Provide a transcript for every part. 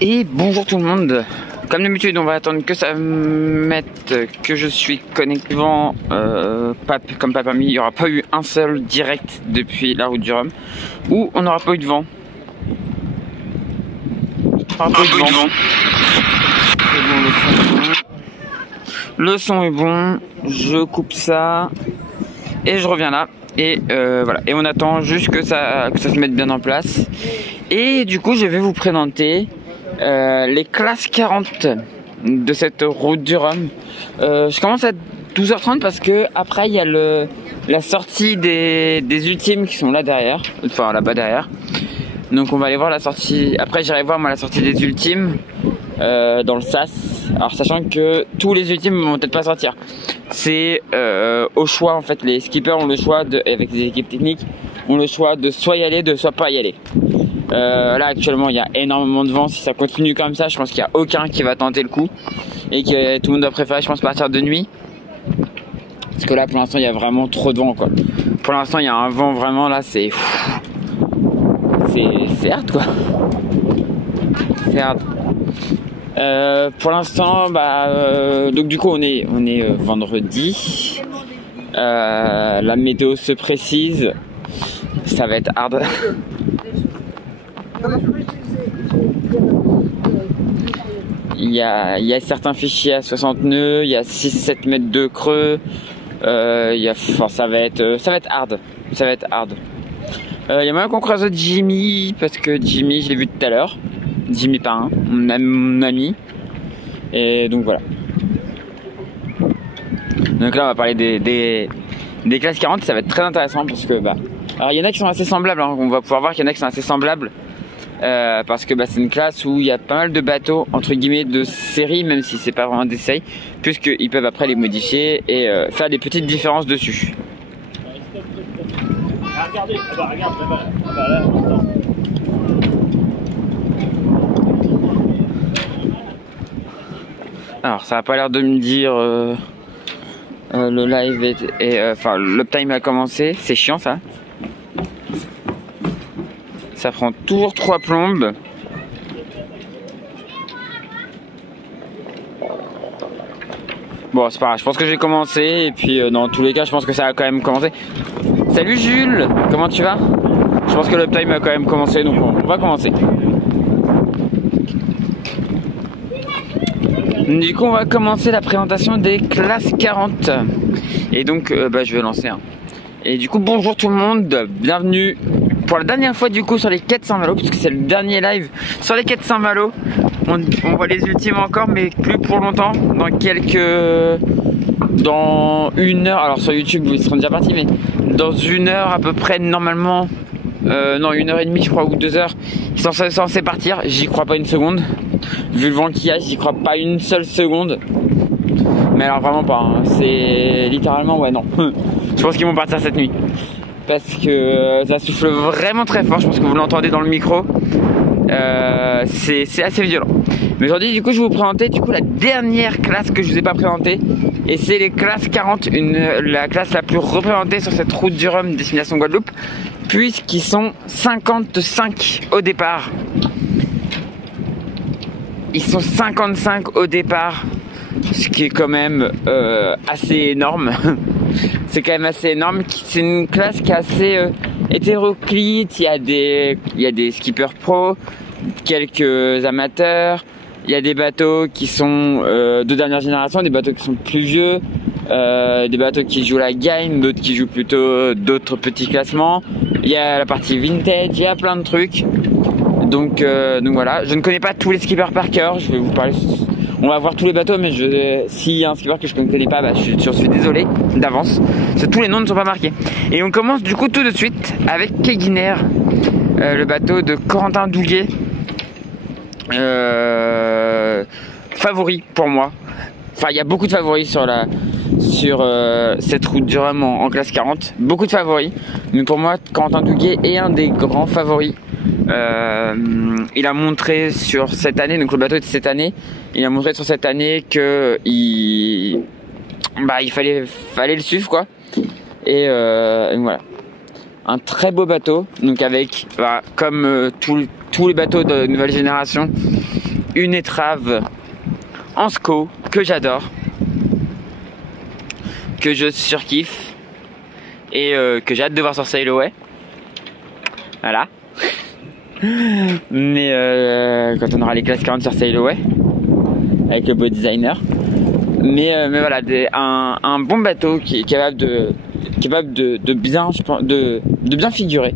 Et bonjour tout le monde. Comme d'habitude, on va attendre que ça mette que je suis connecté devant. Comme pas permis, il n'y aura pas eu un seul direct depuis la route du Rhum. Ou on n'aura pas eu de vent. Le son est bon. Je coupe ça. Et je reviens là. Et voilà. Et on attend juste que ça se mette bien en place. Et du coup, je vais vous présenter les classes 40 de cette route du Rhum. Je commence à 12h30 parce que après il y a la sortie des ultimes qui sont là derrière, enfin là-bas derrière. Donc on va aller voir la sortie. Après j'irai voir moi la sortie des ultimes dans le SAS. Alors sachant que tous les ultimes vont peut-être pas sortir. C'est au choix en fait. Les skippers ont le choix avec les équipes techniques ont le choix de soit y aller, de soit pas y aller. Là actuellement il y a énormément de vent. Si ça continue comme ça, je pense qu'il n'y a aucun qui va tenter le coup et que tout le monde doit préférer, je pense, partir de nuit, parce que là pour l'instant il y a vraiment trop de vent quoi. Pour l'instant il y a un vent vraiment là, c'est hard quoi. C'est hard. Pour l'instant donc du coup on est vendredi. La météo se précise, ça va être hard. Il y a certains fichiers à 60 nœuds, il y a 6-7 mètres de creux, ça va être hard. Ça va être hard. Il y a moyen qu'on croise Jimmy, parce que Jimmy, je l'ai vu tout à l'heure. Jimmy Parrain, mon ami. Et donc voilà. Donc là, on va parler des classes 40, ça va être très intéressant parce que alors il y en a qui sont assez semblables, hein. On va pouvoir voir qu'il y en a qui sont assez semblables. Parce que c'est une classe où il y a pas mal de bateaux entre guillemets de série, même si c'est pas vraiment des séries, puisqu'ils peuvent après les modifier et faire des petites différences dessus. Regardez, regarde là. Alors ça a pas l'air de me dire le live enfin l'uptime a commencé, c'est chiant ça. Ça prend toujours 3 plombes. Bon c'est pas grave, je pense que j'ai commencé et puis dans tous les cas je pense que ça a quand même commencé. Salut Jules, comment tu vas? Je pense que l'uptime a quand même commencé, donc on va commencer. Du coup on va commencer la présentation des classes 40. Et donc je vais lancer un. Et du coup bonjour tout le monde, bienvenue pour la dernière fois du coup sur les quêtes Saint-Malo, puisque c'est le dernier live sur les quêtes Saint-Malo. On voit les ultimes encore, mais plus pour longtemps. Dans 1 heure, alors sur YouTube ils seront déjà partis, mais dans 1 heure à peu près normalement, non 1h30 je crois, ou 2 heures, ils sont censés partir. J'y crois pas une seconde. Vu le vent qu'il y a, j'y crois pas une seule seconde. Mais alors vraiment pas, hein. C'est littéralement ouais non. Je pense qu'ils vont partir cette nuit. Parce que ça souffle vraiment très fort, je pense que vous l'entendez dans le micro. C'est assez violent. Mais aujourd'hui du coup je vais vous présenter du coup la dernière classe que je vous ai pas présentée. Et c'est les classes 40, la classe la plus représentée sur cette route du Rhum destination Guadeloupe, puisqu'ils sont 55 au départ. Ils sont 55 au départ, ce qui est quand même assez énorme. C'est quand même assez énorme. C'est une classe qui est assez hétéroclite. Il y a des skippers pro, quelques amateurs. Il y a des bateaux qui sont de dernière génération, des bateaux qui sont plus vieux, des bateaux qui jouent la gagne, d'autres qui jouent plutôt d'autres petits classements. Il y a la partie vintage, il y a plein de trucs. Donc voilà, je ne connais pas tous les skippers par cœur. Je vais vous parler. On va voir tous les bateaux, mais s'il y a un skipper que je ne connais pas, je suis désolé d'avance. Parce que tous les noms ne sont pas marqués. Et on commence du coup tout de suite avec Keguiner, le bateau de Corentin Douguet. Favori pour moi. Enfin, il y a beaucoup de favoris sur cette route du Rhum en classe 40. Beaucoup de favoris. Mais pour moi, Corentin Douguet est un des grands favoris. Il a montré sur cette année, donc le bateau de cette année, il a montré sur cette année que il fallait le suivre quoi. Et voilà. un très beau bateau, donc avec comme tous les bateaux de nouvelle génération, une étrave en SCO que j'adore, que je surkiffe et que j'ai hâte de voir sur Sail Away. Voilà. Mais quand on aura les classes 40 sur Sail Away avec le beau designer. Mais voilà, un bon bateau qui est capable de bien figurer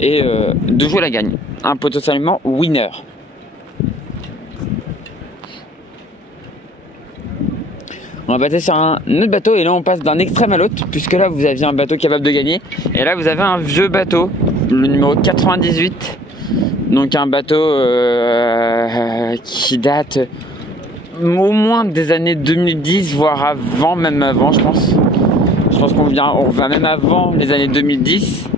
et de jouer la gagne. Un potentiellement winner. On va passer sur un autre bateau et là on passe d'un extrême à l'autre, puisque là vous aviez un bateau capable de gagner et là vous avez un vieux bateau, le numéro 98, donc un bateau qui date au moins des années 2010, voire avant, même avant je pense qu'on va même avant les années 2010.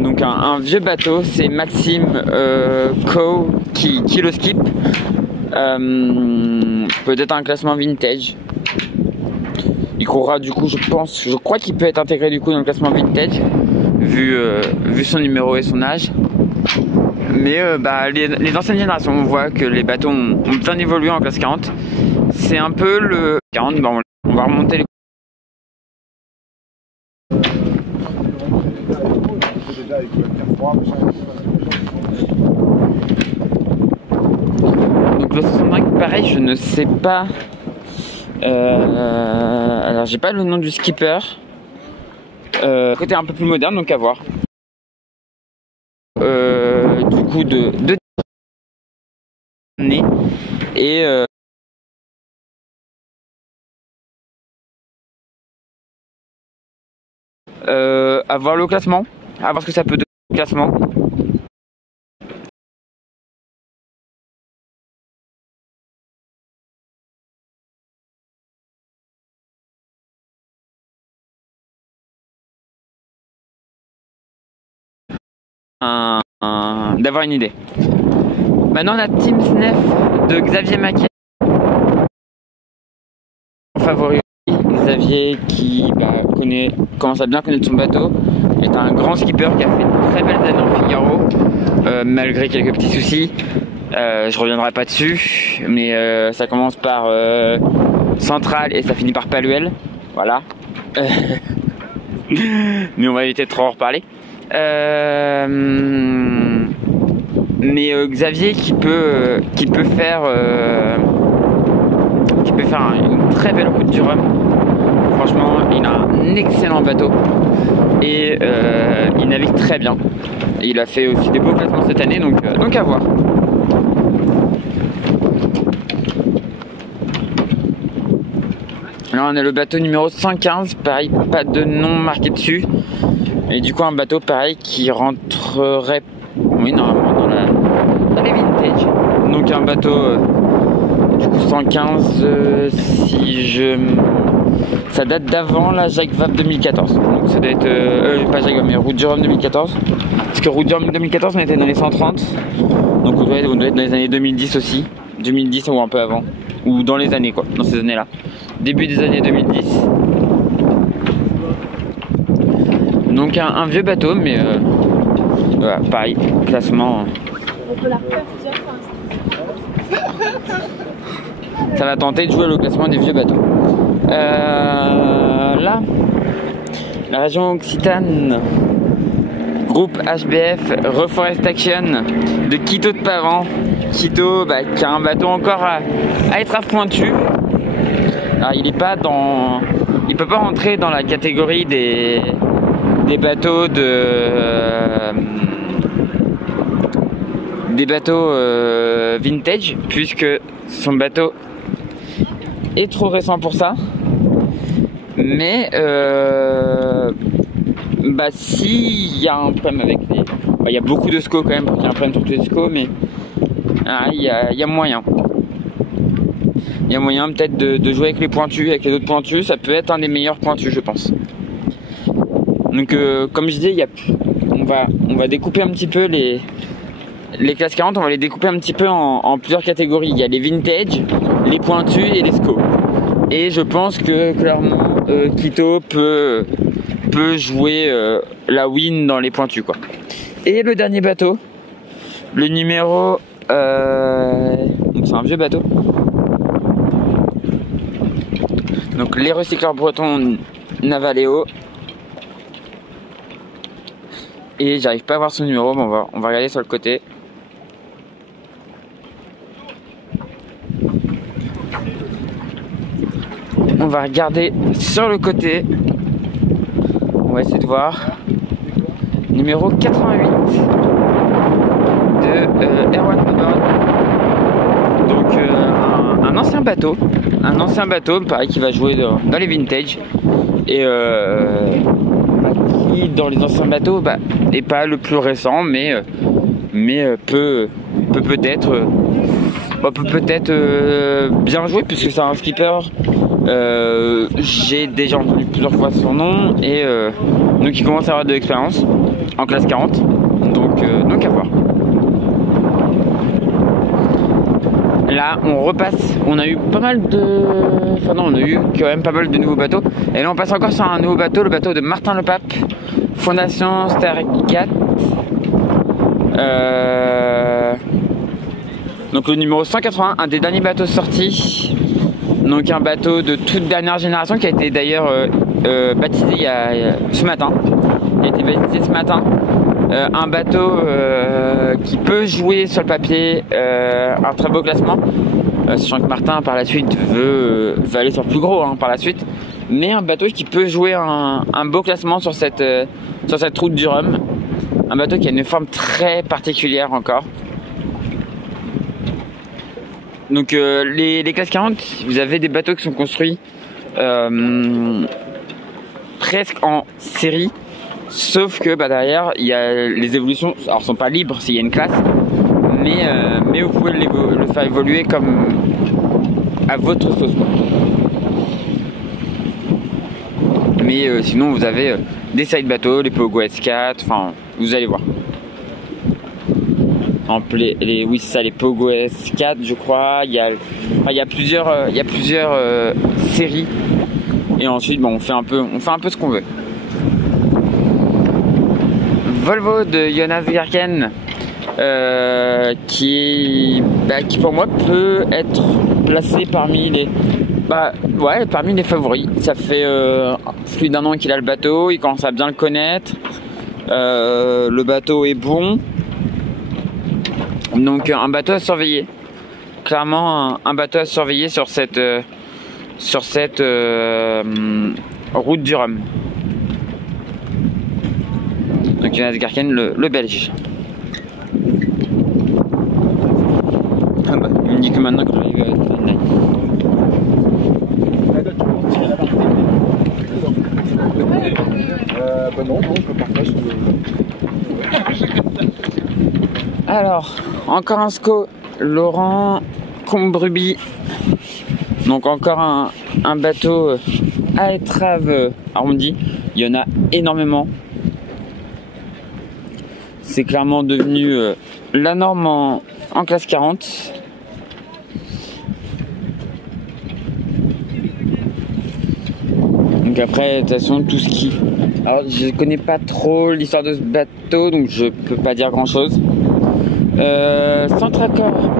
Donc un vieux bateau, c'est Maxim Co Kilo Skip, peut-être un classement vintage. Il courra du coup, je crois qu'il peut être intégré du coup dans le classement vintage vu son numéro et son âge. Mais les anciennes générations, on voit que les bateaux ont bien évolué en classe 40. C'est un peu le 40, on va remonter les... Donc le 65, pareil, je ne sais pas. Alors j'ai pas le nom du skipper. Côté un peu plus moderne, donc à voir. Du coup de années et à voir le classement, à voir ce que ça peut donner le classement. D'avoir une idée. Maintenant on a Team Snef de Xavier Maquet en favori. Xavier qui commence à bien connaître son bateau, est un grand skipper qui a fait de très belles années en Figaro, malgré quelques petits soucis. Je reviendrai pas dessus, mais ça commence par Central et ça finit par Paluel. Voilà. Mais on va éviter de trop en reparler. Mais Xavier qui peut faire une très belle route du Rhum. Franchement, il a un excellent bateau et il navigue très bien. Il a fait aussi des beaux classements cette année, donc à voir. Là on a le bateau numéro 115, pareil, pas de nom marqué dessus. Et du coup un bateau pareil qui rentrerait, oui, normalement dans les vintage. Donc un bateau du coup 115, ça date d'avant la Jacques Vabre 2014. Donc ça doit être pas Jacques Vabre mais Route du Rhum 2014. Parce que Route du Rhum 2014 on était dans les 130. Donc on doit être dans les années 2010 aussi. 2010 ou un peu avant. Ou dans les années quoi, dans ces années là. Début des années 2010. Donc un vieux bateau, mais voilà, pareil, classement. Ça va tenter de jouer le classement des vieux bateaux. Là, la région Occitane, groupe HBF Reforest Action de Quito de Pavan. Quito qui a un bateau encore à être pointu. Alors il peut pas rentrer dans la catégorie des bateaux vintage, puisque son bateau est trop récent pour ça. Mais s'il y a un problème avec il y a beaucoup de SCO quand même pour qu'il y ait un problème sur tous les SCO, mais il y a moyen. Il y a moyen peut-être de jouer avec les pointus, avec les autres pointus. Ça peut être un des meilleurs pointus, je pense. Donc comme je disais, on va découper un petit peu les classes 40, on va les découper un petit peu en plusieurs catégories. Il y a les vintage, les pointus et les SCO. Et je pense que clairement Quito peut peut jouer la win dans les pointus quoi. Et le dernier bateau, le numéro donc c'est un vieux bateau, donc les recycleurs bretons Navaléo, et j'arrive pas à voir son numéro, mais on va regarder sur le côté. On va regarder sur le côté, on va essayer de voir. Numéro 88 de Erwan Hubbard. Donc un ancien bateau, pareil, qui va jouer dans les vintage, et qui dans les anciens bateaux n'est pas le plus récent, mais peut peut-être bien jouer, puisque c'est un skipper. J'ai déjà entendu plusieurs fois son nom, et donc il commence à avoir de l'expérience en classe 40, donc à voir. Là on repasse, on a eu pas mal de... Enfin non, on a eu quand même pas mal de nouveaux bateaux, et là on passe encore sur un nouveau bateau, le bateau de Martin Lepape, Fondation Stargate. Donc le numéro 180, un des derniers bateaux sortis. Donc un bateau de toute dernière génération qui a été d'ailleurs baptisé ce matin. Il a été baptisé ce matin. Un bateau qui peut jouer sur le papier un très beau classement. Sachant que Martin par la suite veut aller sur plus gros par la suite. Mais un bateau qui peut jouer un beau classement sur cette route du Rhum. Un bateau qui a une forme très particulière encore. Donc les classes 40, vous avez des bateaux qui sont construits presque en série, sauf que derrière il y a les évolutions, alors sont pas libres s'il y a une classe, mais vous pouvez le faire évoluer comme à votre sauce quoi. Mais sinon vous avez des side bateaux, les Pogo S4, enfin vous allez voir. Oui c'est ça, les Pogo S4 je crois, il y a plusieurs séries, et ensuite on fait un peu ce qu'on veut. Volvo de Jonas Garken, qui pour moi peut être placé parmi les favoris. Ça fait plus d'1 an qu'il a le bateau, il commence à bien le connaître, le bateau est bon. Donc un bateau à surveiller, clairement un bateau à surveiller sur cette route du Rhum. Donc Jonas Garken, le Belge. Il me dit que maintenant que j'arrive à être online. Non, on peut partager. Alors, encore un SCO Laurent Combruby. Donc encore un bateau à étrave arrondi. Il y en a énormément. C'est clairement devenu la norme en classe 40. Donc après, de toute façon, tout ce qui... Alors, je connais pas trop l'histoire de ce bateau, donc je peux pas dire grand chose. Centre-accord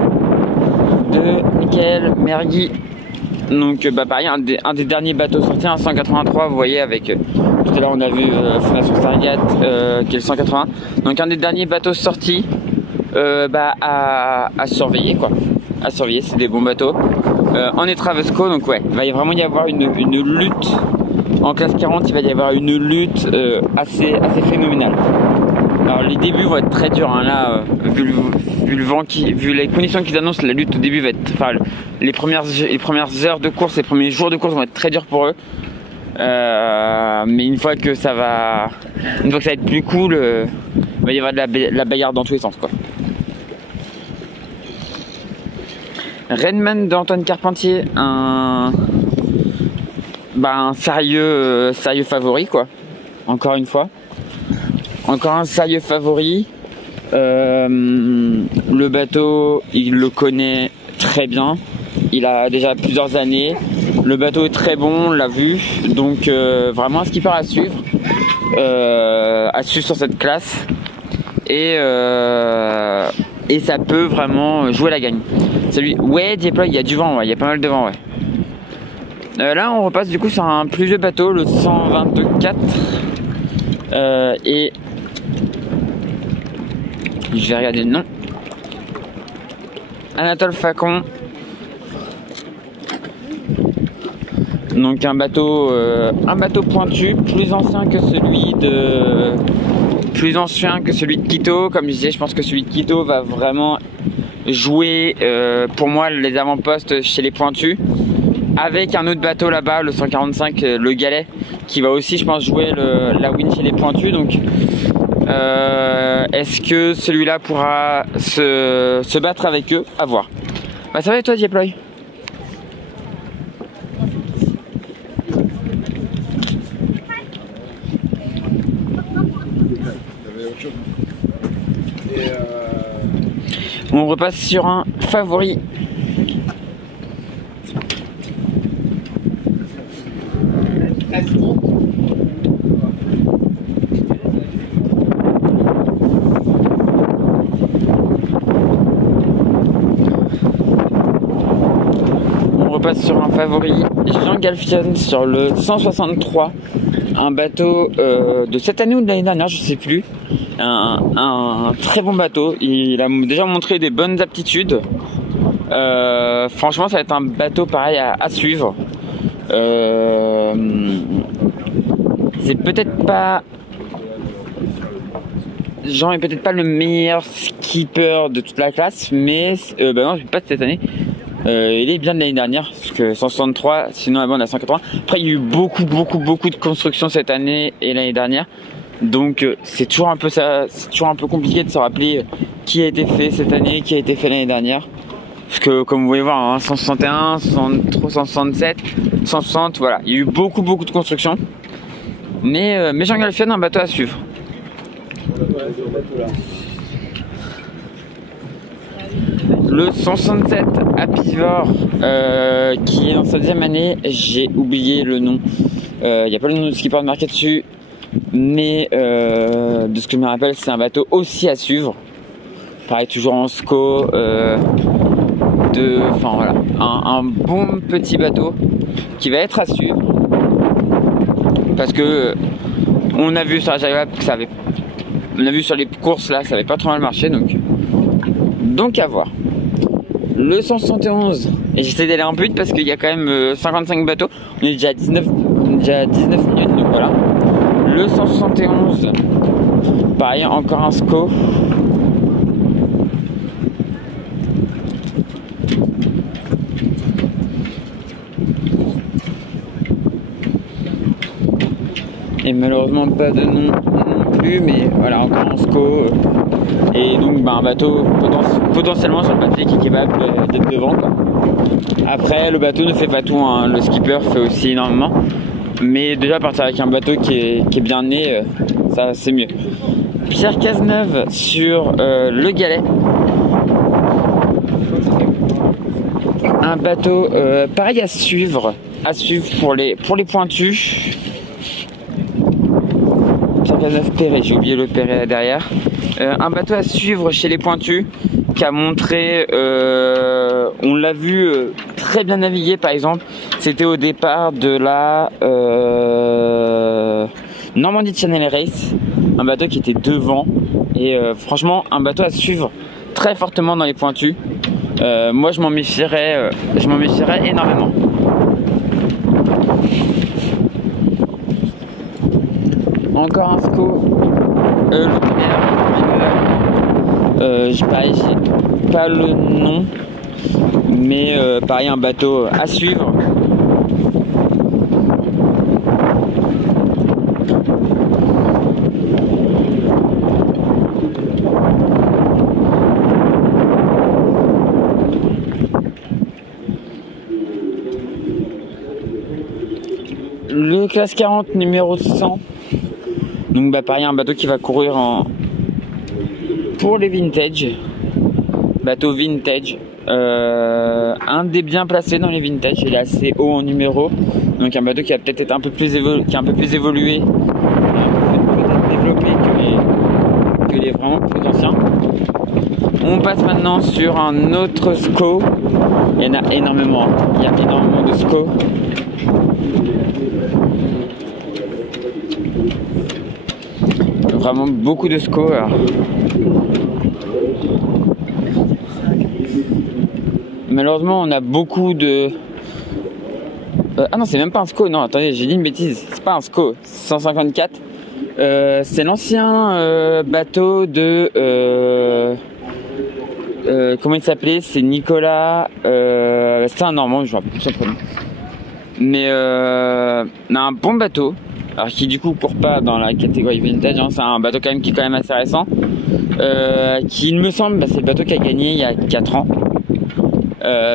de Michael Mergui. Donc pareil, un des derniers bateaux sortis, un 183, vous voyez, avec tout à l'heure on a vu Fondation Stargate qui est le 180. Donc un des derniers bateaux sortis à surveiller quoi. À surveiller, c'est des bons bateaux. En étravesco, donc ouais, il va vraiment y avoir une lutte. En classe 40, il va y avoir une lutte assez phénoménale. Alors les débuts vont être très durs, là, vu le vent, vu les conditions qu'ils annoncent, la lutte au début va être, les premières heures de course, les premiers jours de course vont être très durs pour eux. Mais une fois que ça va être plus cool, il va y avoir de la bagarre dans tous les sens quoi. Redman d'Antoine Carpentier, un sérieux favori quoi. Encore une fois. Encore un sérieux favori. Le bateau, il le connaît très bien. Il a déjà plusieurs années. Le bateau est très bon, on l'a vu. Donc vraiment un skipper à suivre. à suivre sur cette classe et ça peut vraiment jouer la gagne. Salut. Ouais, Dieuploy, il y a du vent, ouais, il y a pas mal de vent, ouais. Là on repasse du coup sur un plus vieux bateau, le 124 et je vais regarder le nom. Anatole Facon. Donc un bateau pointu, plus ancien que celui de Quito. Comme je disais, je pense que celui de Quito va vraiment jouer pour moi les avant-postes chez les pointus, avec un autre bateau là-bas, le 145, le Galet, qui va aussi, je pense, jouer la win chez les pointus. Donc est-ce que celui-là pourra se battre avec eux? À voir. Bah ça va et toi, Dieuploy? On repasse sur un favori. On repasse sur un favori, Jean Galfion, sur le 163. Un bateau de cette année ou de l'année dernière, je sais plus. Un très bon bateau. Il a déjà montré des bonnes aptitudes. Franchement, ça va être un bateau pareil à suivre. C'est peut-être pas... Jean est peut-être pas le meilleur skipper de toute la classe, mais bah non, pas de cette année. Il est bien de l'année dernière, parce que 163, sinon avant on a 180. Après il y a eu beaucoup de construction cette année et l'année dernière, donc c'est toujours un peu ça, c'est toujours un peu compliqué de se rappeler qui a été fait cette année, qui a été fait l'année dernière, parce que comme vous pouvez voir, hein, 161, 163, 167, 160, voilà, il y a eu beaucoup de construction, mais Jean Galfion, un bateau à suivre. Le 167 à Pisevor, qui est dans sa deuxième année, j'ai oublié le nom. Il n'y a pas le nom du skipper marqué dessus, mais de ce que je me rappelle, c'est un bateau aussi à suivre. Pareil, toujours en SCO. Enfin voilà, un bon petit bateau qui va être à suivre. Parce que on a vu sur la Jaiva que ça avait. On a vu sur les courses là, ça avait pas trop mal marché, donc à voir. Le 171, et j'essaie d'aller un peu vite parce qu'il y a quand même 55 bateaux. On est déjà à 19 minutes, donc voilà. Le 171, pareil, encore un SCO. Et malheureusement pas de nom non plus, mais voilà, encore un SCO. Et donc un bateau potentiellement sur le papier qui est capable d'être devant, quoi. Après le bateau ne fait pas tout, hein. Le skipper fait aussi énormément, mais déjà partir avec un bateau qui est bien né, ça c'est mieux. Pierre Cazeneuve sur le Galet, un bateau pareil à suivre pour les pointus. Pierre Cazeneuve Perret, j'ai oublié le Perret derrière. Un bateau à suivre chez les pointus, qui a montré, on l'a vu très bien naviguer, par exemple, c'était au départ de la Normandie Channel Race, un bateau qui était devant, et franchement un bateau à suivre très fortement dans les pointus. Moi je m'en méfierais énormément. Encore un SCO, le j'ai pas le nom, mais pareil, un bateau à suivre. Le classe 40 numéro 100, donc bah pareil, un bateau qui va courir pour les vintage, bateau vintage, un des bien placés dans les vintage. Il est assez haut en numéro, donc un bateau qui a peut-être été un peu plus évolué, un peu est vraiment plus ancien. On passe maintenant sur un autre SCO. Il y en a énormément, hein. Il y a énormément de SCO. Vraiment beaucoup de SCO. Alors. Malheureusement, on a beaucoup de... ah non, c'est même pas un SCO. Non, attendez, j'ai dit une bêtise. C'est pas un SCO. 154. C'est l'ancien bateau de... comment il s'appelait? C'est Nicolas. C'était un Normand, je me rappelle plus son prénom. Mais on a un bon bateau. Alors qui du coup court pas dans la catégorie vintage, hein. C'est un bateau quand même qui est quand même assez récent. Qui il me semble, c'est le bateau qui a gagné il y a 4 ans.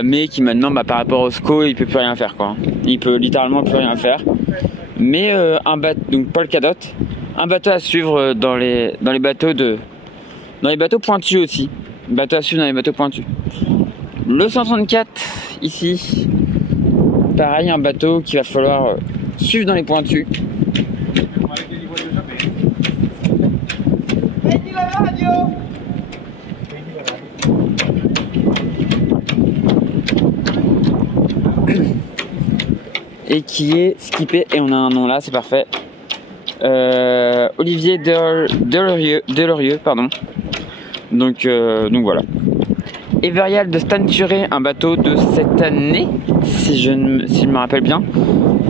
Mais qui maintenant par rapport au SCO il peut plus rien faire quoi. Il peut littéralement plus rien faire. Mais un bateau, donc Paul Cadot, un bateau à suivre dans les bateaux pointus aussi. Bateau à suivre dans les bateaux pointus. Le 134 ici, pareil, un bateau qu'il va falloir suivre dans les pointus. Et qui est skippé, et on a un nom là, c'est parfait. Olivier Delorieux, pardon. Donc voilà. Everial de Stan Turé, un bateau de cette année, si je me rappelle bien.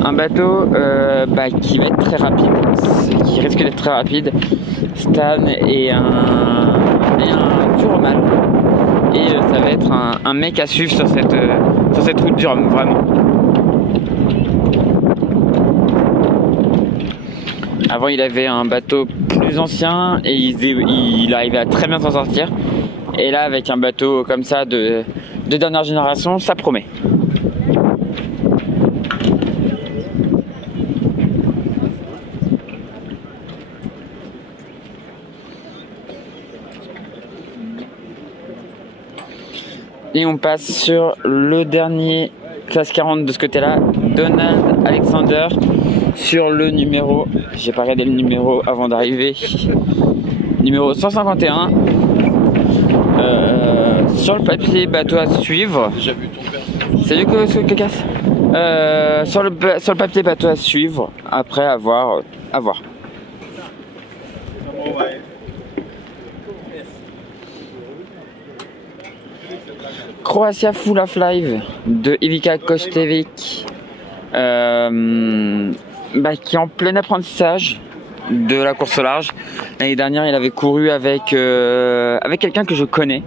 Un bateau qui va être très rapide, qui risque d'être très rapide. Stan est un dur au mal. Et ça va être un mec à suivre sur cette route du Rhum, vraiment. Avant, il avait un bateau plus ancien et il arrivait à très bien s'en sortir. Et là, avec un bateau comme ça de dernière génération, ça promet. Et on passe sur le dernier classe 40 de ce côté-là, Donald Alexander, sur le numéro, j'ai pas regardé le numéro avant d'arriver, numéro 151. Sur le papier bateau à suivre. Salut que casse. Sur le papier bateau à suivre. Après à voir. Croatia Full of Live de Ivica Kostevic, qui est en plein apprentissage de la course au large. L'année dernière, il avait couru avec quelqu'un que je connais.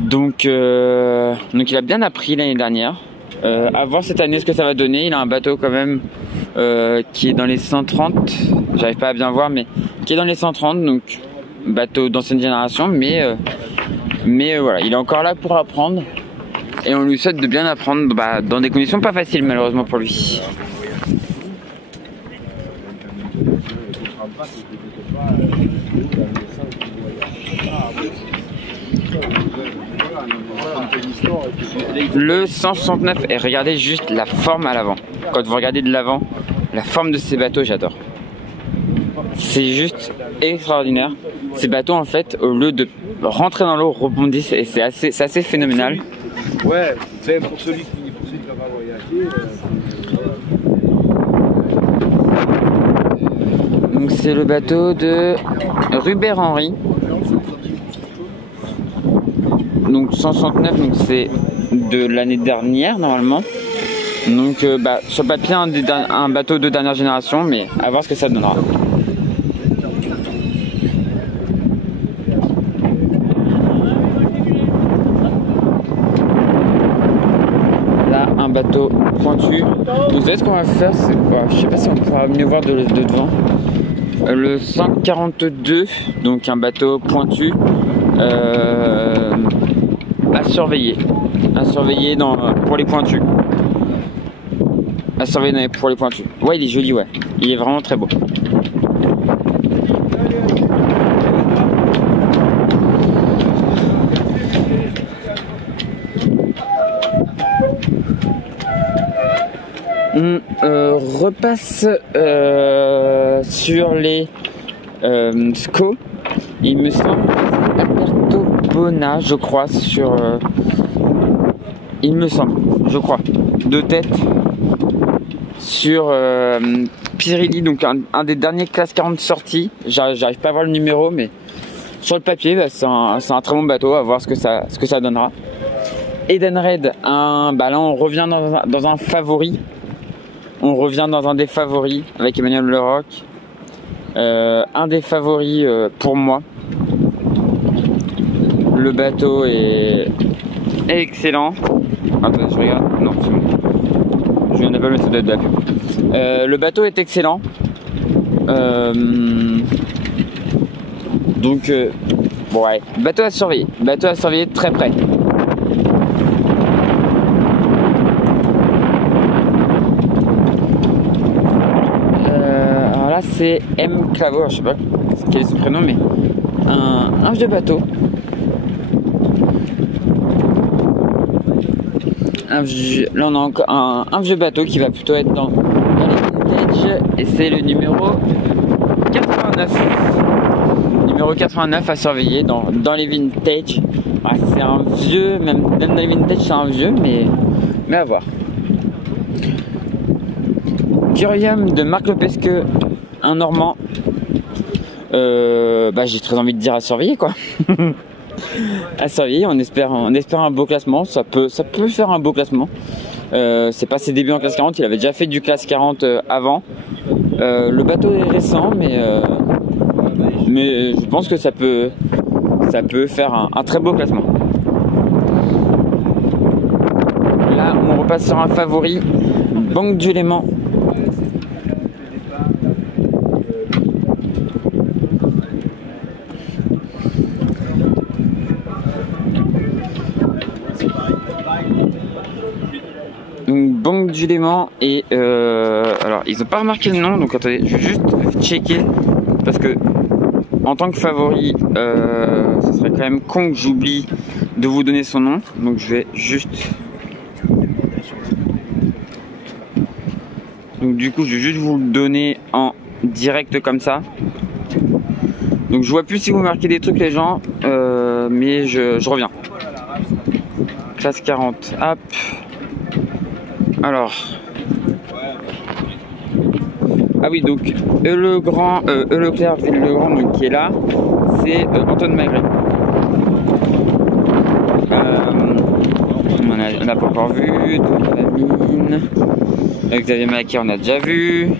Donc il a bien appris l'année dernière. À voir cette année ce que ça va donner. Il a un bateau quand même qui est dans les 130. J'arrive pas à bien voir, mais qui est dans les 130. Donc bateau d'ancienne génération, mais voilà, il est encore là pour apprendre. Et on lui souhaite de bien apprendre dans des conditions pas faciles malheureusement pour lui. Le 169, et regardez juste la forme à l'avant. Quand vous regardez de l'avant, la forme de ces bateaux, j'adore. C'est juste extraordinaire. Ces bateaux, en fait, au lieu de rentrer dans l'eau, rebondissent, et c'est assez phénoménal. Ouais, même pour celui qui va pas voyager. Donc c'est le bateau de Rubert Henry. Donc 169, donc c'est de l'année dernière normalement. Donc sur le papier un bateau de dernière génération, mais à voir ce que ça donnera. Là un bateau pointu. Donc, vous savez ce qu'on va faire, c'est je sais pas si on pourra mieux voir de devant. Le 142, donc un bateau pointu. À surveiller pour les pointus. Pour les pointus. Ouais, il est joli, ouais. Il est vraiment très beau. On repasse sur les SCO. Il me semble Alberto Bona, je crois, sur... il me semble, je crois, de tête, sur Pirelli, donc un des derniers classe 40 sortis. J'arrive pas à voir le numéro, mais sur le papier, bah, c'est un très bon bateau, à voir ce que ça donnera. Edenred, là on revient dans un favori. On revient dans un des favoris avec Emmanuel Leroc. Un des favoris pour moi. Le bateau est excellent. Attends, je regarde. Non, c'est bon. Je viens de pas mettre de la pub. Le bateau est excellent. Donc, bon, ouais. Bateau à surveiller. Bateau à surveiller de très près. Alors là, c'est M. Claveau. Je sais pas quel est son prénom, mais un vieux bateau. Là on a encore un vieux bateau qui va plutôt être dans les vintage, et c'est le numéro 89. Numéro 89 à surveiller dans les vintage. C'est un vieux, même dans les vintage c'est un vieux, mais à voir. Curium de Marc Lopesque, un Normand. J'ai très envie de dire à surveiller quoi. À surveiller, on espère un beau classement. Ça peut faire un beau classement. C'est pas ses débuts en classe 40, il avait déjà fait du classe 40 avant. Le bateau est récent, mais je pense que ça peut faire un très beau classement. Là on repasse sur un favori, Banque du Léman. Donc Banque du Léman, et alors ils ont pas remarqué le nom, donc attendez, je vais juste checker parce que en tant que favori, ça serait quand même con que j'oublie de vous donner son nom, donc je vais juste. Donc du coup je vais juste vous le donner en direct comme ça. Donc je vois plus si vous marquez des trucs les gens, mais je reviens. Classe 40, hop. Alors, ah oui, donc Leclerc, Ville-le-Grand, donc qui est là, c'est Antoine Magret. On n'a pas encore vu. Famine. Xavier Maquet, on a déjà vu.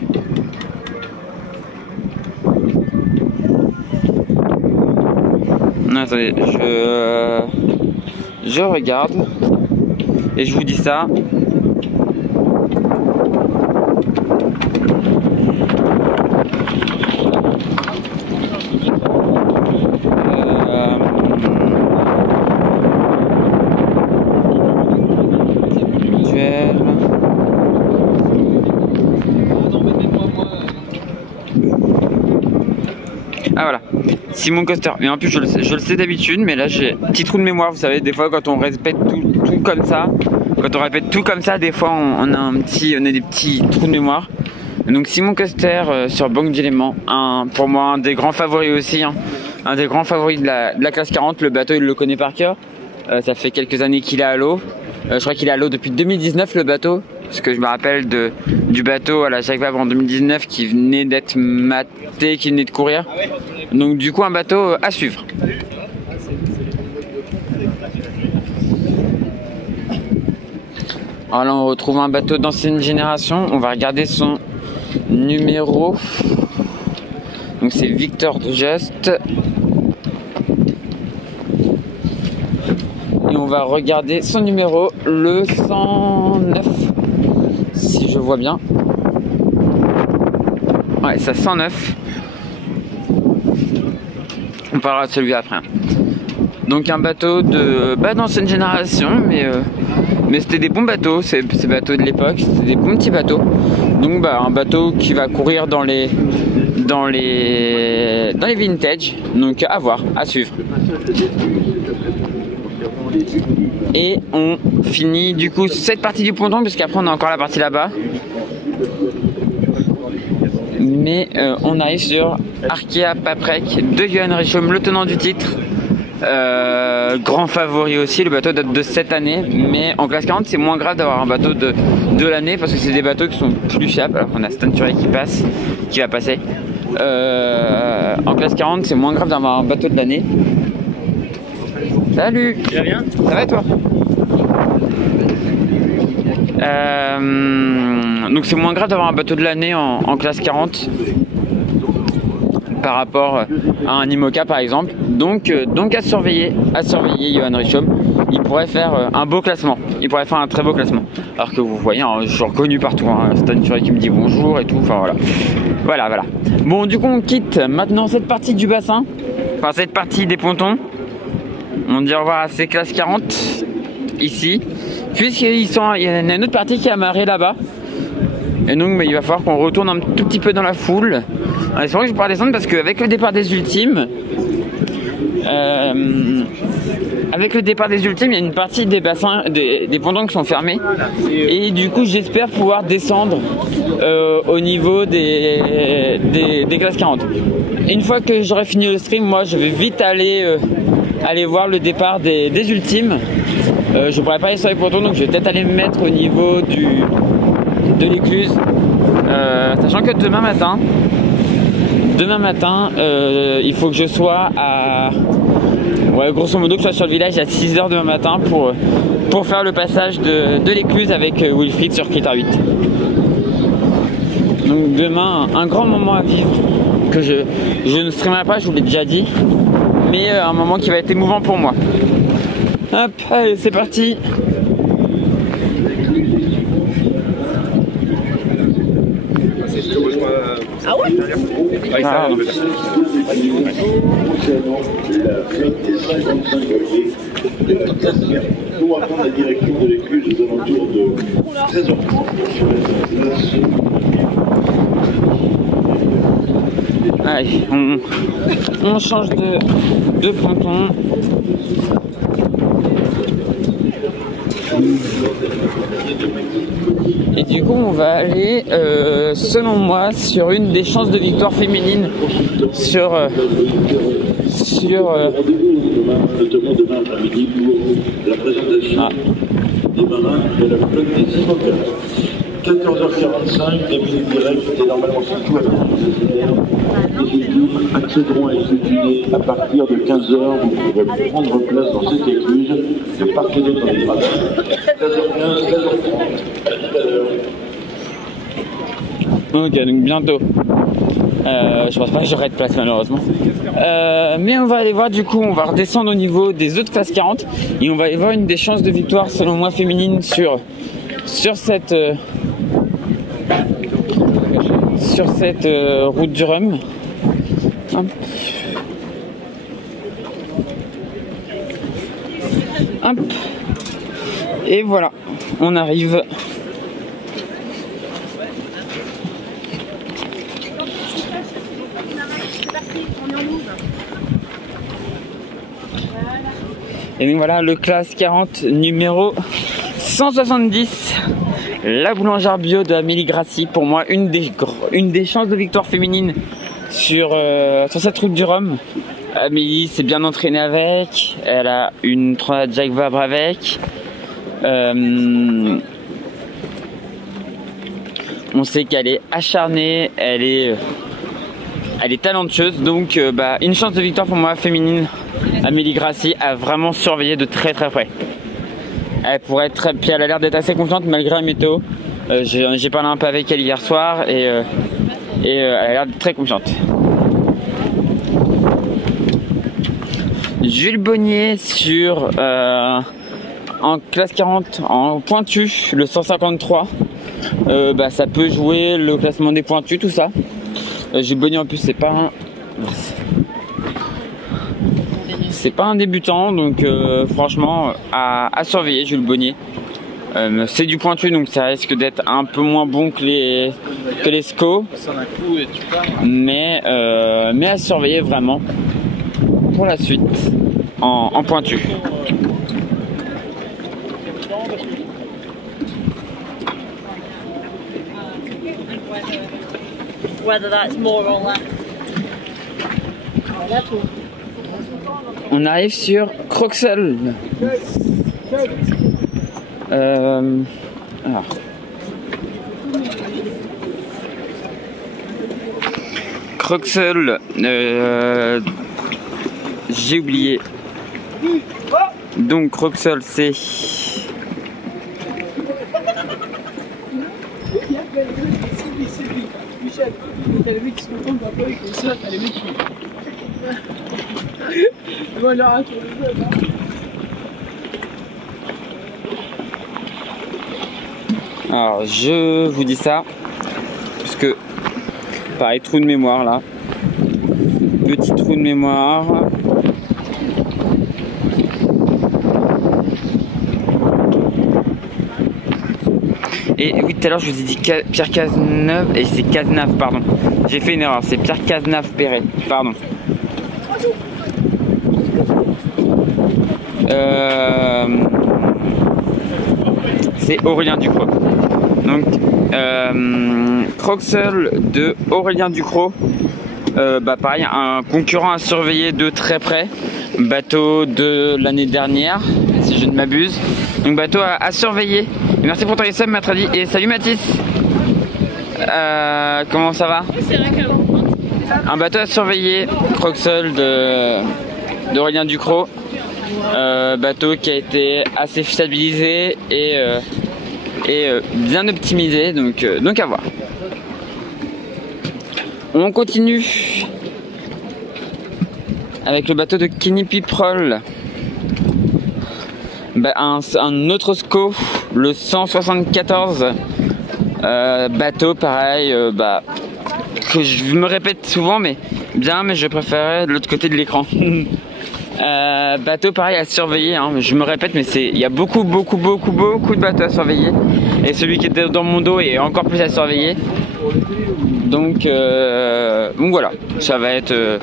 Non, attendez, je regarde et je vous dis ça. Ah voilà, Simon Coster. Mais en plus je le sais d'habitude, mais là j'ai un petit trou de mémoire. Vous savez, des fois quand on répète tout comme ça, des fois on a des petits trous de mémoire. Donc Simon Coster sur Banque du Léman, pour moi un des grands favoris aussi, un des grands favoris de la classe 40. Le bateau il le connaît par cœur. Ça fait quelques années qu'il est à l'eau. Je crois qu'il est à l'eau depuis 2019 le bateau. Parce que je me rappelle du bateau à la Jacques Vabre en 2019 qui venait d'être maté, qui venait de courir. Donc du coup un bateau à suivre. Alors là on retrouve un bateau d'ancienne génération. On va regarder son numéro. Donc c'est Victor de Just. Et on va regarder son numéro, le 109. Si je vois bien. Ouais, ça 109. On parlera de celui après. Donc un bateau d'ancienne génération, mais c'était des bons bateaux, ces bateaux de l'époque, c'était des bons petits bateaux. Donc un bateau qui va courir dans les vintage. Donc à voir, à suivre. Et on finit du coup cette partie du ponton, puisqu'après on a encore la partie là-bas. Mais on arrive sur Arkea Paprec de Johan Richomme, le tenant du titre. Grand favori aussi, le bateau date de cette année, mais en classe 40 c'est moins grave d'avoir un bateau de l'année parce que c'est des bateaux qui sont plus fiables. Alors qu'on a Stan Turet qui va passer. En classe 40 c'est moins grave d'avoir un bateau de l'année. Salut. Tu vas bien? Ça va et toi? Donc c'est moins grave d'avoir un bateau de l'année en classe 40 par rapport à un IMOCA par exemple. Donc à surveiller Johan Richomme. Il pourrait faire un beau classement. Il pourrait faire un très beau classement. Alors que vous voyez, hein, je suis reconnu partout. Hein, Stan Turet qui me dit bonjour et tout. Enfin voilà. Bon, du coup on quitte maintenant cette partie du bassin. Enfin cette partie des pontons. On dit au revoir à ces classes 40 ici. Puisqu'il y a une autre partie qui est amarrée là-bas. Et donc il va falloir qu'on retourne un tout petit peu dans la foule. En espérant que je pourrai descendre parce qu'avec le départ des ultimes, il y a une partie des bassins, des pontons qui sont fermés. Et du coup j'espère pouvoir descendre au niveau des classes 40. Et une fois que j'aurai fini le stream, moi je vais vite aller voir le départ des ultimes. Je pourrais pas aller sur les pontons, donc je vais peut-être aller me mettre au niveau de l'écluse. Sachant que demain matin, il faut que je sois à... Ouais, grosso modo que je sois sur le village à 6h demain matin pour faire le passage de l'écluse avec Wilfried sur Critère 8. Donc demain, un grand moment à vivre que je ne streamerai pas, je vous l'ai déjà dit, mais un moment qui va être émouvant pour moi. Hop, allez, c'est parti. Ah ouais? Ah. Nous allons prendre la direction de l'écluse aux alentours de 13h30. Allez, on change de ponton. Et du coup on va aller selon moi sur une des chances de victoire féminine sur Notamment demain après-midi pour la présentation des marins de la flotte des IMOCA. 14h45, début direct, et normalement c'est tout à l'heure. Les équipes accéderont à exécuter à partir de 15h. Vous pourrez prendre place dans cette écluse de part et d'autre dans les marins. 15h15, 16h30. À tout à l'heure. Ok, donc bientôt. Je pense pas que j'aurai de place malheureusement. Mais on va aller voir, du coup, on va redescendre au niveau des autres classes 40 et on va aller voir une des chances de victoire selon moi féminine sur cette route du Rhum. Hop. Hop. Et voilà, on arrive. Et donc voilà, le classe 40 numéro 170, la boulangère bio de Amélie Grassi. Pour moi, une des chances de victoire féminine sur cette route du Rhum. Amélie s'est bien entraînée avec, elle a une Tronade Jacques Vabre avec. On sait qu'elle est acharnée, elle est talentueuse, donc une chance de victoire pour moi féminine. Amélie Grassi a vraiment surveillé de très très près. Elle pourrait être très... Puis elle a l'air d'être assez confiante malgré la météo. J'ai parlé un peu avec elle hier soir et elle a l'air d'être très confiante. Jules Bonnier sur en classe 40 en pointu, le 153. Ça peut jouer le classement des pointus, tout ça. Jules Bonnier en plus c'est pas un débutant, donc franchement à surveiller Jules Bonnier. C'est du pointu, donc ça risque d'être un peu moins bon que les SCO, mais à surveiller vraiment pour la suite en pointu. Whether that's more or less. On arrive sur Croxel. Alors. Croxel, j'ai oublié. Donc Croxel, c'est Michel, t'as les mecs qui se contentent d'un peu avec le seul, t'as les mecs qui... Voilà, tu vois. Alors je vous dis ça parce que pareil, trou de mémoire là, petit trou de mémoire. Et oui, tout à l'heure je vous ai dit Pierre Cazeneuve et c'est Cazenave, pardon. J'ai fait une erreur, c'est Pierre Cazenave-Perret, pardon. C'est Aurélien Ducrot. Donc Croxel de Aurélien Ducrot, pareil, un concurrent à surveiller de très près. Bateau de l'année dernière, si je ne m'abuse. Donc bateau à surveiller. Et merci pour ton resub, Matradi. Et salut Mathis. Comment ça va? Un bateau à surveiller, Croxel d'Aurélien Ducrot. Bateau qui a été assez stabilisé et bien optimisé, donc à voir. On continue avec le bateau de Kenny Piprol. Un autre SCO, le 174. Bateau pareil, que je me répète souvent, mais je préférais de l'autre côté de l'écran. Bateau pareil à surveiller, hein. Je me répète, mais il y a beaucoup de bateaux à surveiller, et celui qui est dans mon dos est encore plus à surveiller. Donc voilà, ça va être.